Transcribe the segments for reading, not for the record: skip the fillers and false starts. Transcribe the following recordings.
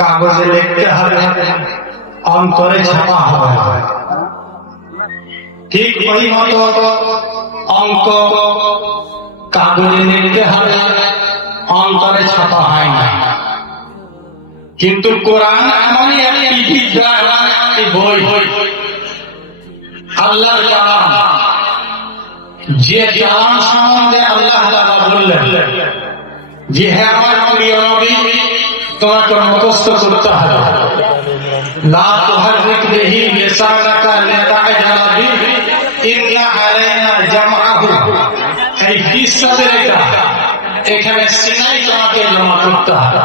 কাগজে লিখতে হবে, অন্তরে ছাপা হবে। ঠিক ওই মতো অঙ্ক কাগজে লিখতে হবে, অন্তরে ছাপা হয় না। কিন্তু কোরআন এমনই একটি বিদ্যা, একটি বই, আল্লাহর কালাম, যে কালাম সম্বন্ধে আল্লাহ তাআলা বললেন যে হে আমার প্রিয় নবী, তোমাকে মুখস্থ করতে হবে। লা তুহাররিক বিহি লিসানাকা লিতা'জালা বিহি ইন্না আলাইনা জামআহু। এই কিসসাদের এখানে সিনাই তোমাকে জমা করতে হবে।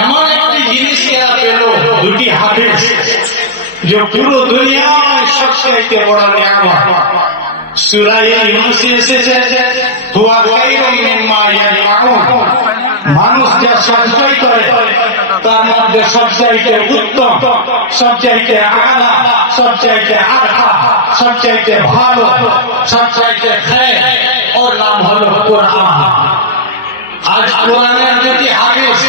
এমন একটি জিনিস এরা পেল, দুটি হাদিস, যে পুরো দুনিয়ায় সবচেয়ে বড় নিয়ামত। সূরা ইউনূসে এসেছে হুয়া খায়রুম মিম্মা ইয়াজমাউন। মানুষ যা সঞ্চয় করে তার মধ্যে সবচাইতে উত্তম, সবচাইতে আলা, সবচাইতে আরহা, সবচাইতে ভালো, সবচাইতে খায়, ওর নাম হলো কোরআন। আজ কোরআনের দুটি হাদিস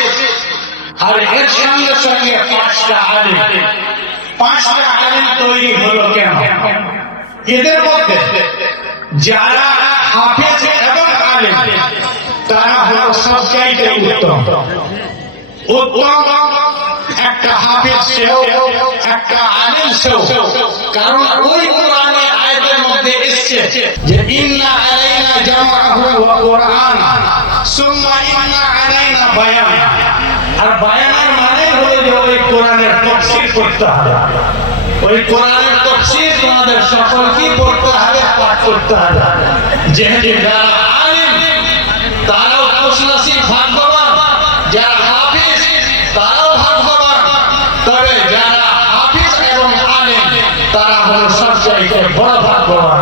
আর এর সঙ্গে সঙ্গে পাঁচটা আলিম তৈরি হলো কেন? এদের মধ্যে যারা হাফেজ এবং আলিম তারা হলো সবচাইতে উত্তম। একটা হাফেজ সেও, একটা আলিম সেও। কারণ ওই কোরআনের আয়াতের মধ্যে এসেছে যে ইন্না আলাইনা জামআহু ওয়া কুরআন সুম্মা ইন্না আলাইনা বায়ান। আর বায়ানের মানে হলো যে ওই কোরআনের তাফসীর করতে হবে। ওই কোরআনের তাফসীর তোমাদের সকলকে পড়তে হবে, পাঠ করতে হবে। যেহেতু যারা আলিম তারাও খুশনসিব, ভাগ্যবান, যারা হাফেজ তারাও ভাগ্যবান। তবে যারা হাফেজ এবং আলিম তারা হলো সবচাইতে বড় ভাগ্যবান।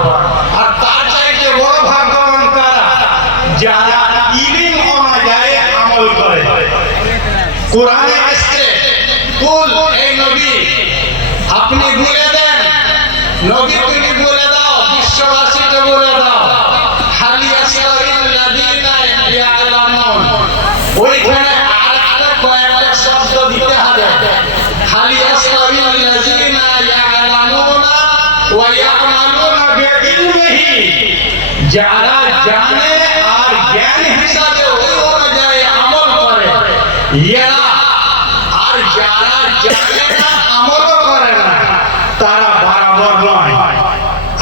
আর তার চাইতে বড় ভাগ্যবান তারা যারা ইলম অনুযায়ী আমল করে। কোরআনে এসেছে কুল, হে নবী আপনি বলে দেন, নবী তুমি বলে দাও, বিশ্ববাসীকে বলে দাও, হাল ইয়াসতাবিল্লাযীনা ইয়ালামুন। ওইখানে আর কয়েকটা শব্দ দিতে হবে, হাল ইয়াসতাবিল্লাযীনা ইয়ালামুনা ওয়া ইয়ামালুনা বিইলমিহি। যারা জানে আর জ্ঞান হিসাবে ওই অনুযায়ী আমল করে, এরা আর যারা জানে না আমলও করে না, তারা বরাবর নয়।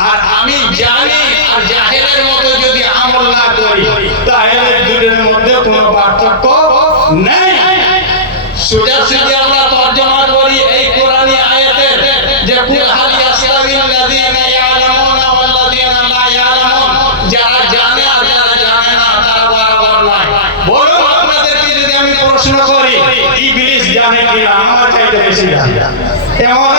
আর আমি জানি আর জাহেলের মতো যদি আমল না করি, তাহলে দুটোর মধ্যে কোনো পার্থক্য নেই। সোজাসুজি আমরা তর্জমা করি এই কোরআনী আয়াতের যে কুল হাল ইয়াসতাবিল্লাযীনা ইয়ালামুনা ওয়াল্লাযীনা লা ইয়ালামুন। যারা জানে আর যারা জানে না তারা বরাবর নয়। বলুন আপনাদেরকে যদি আমি প্রশ্ন করি, ইবলিস জানে কিনা? আমার চাইতে বেশি জানে। এমন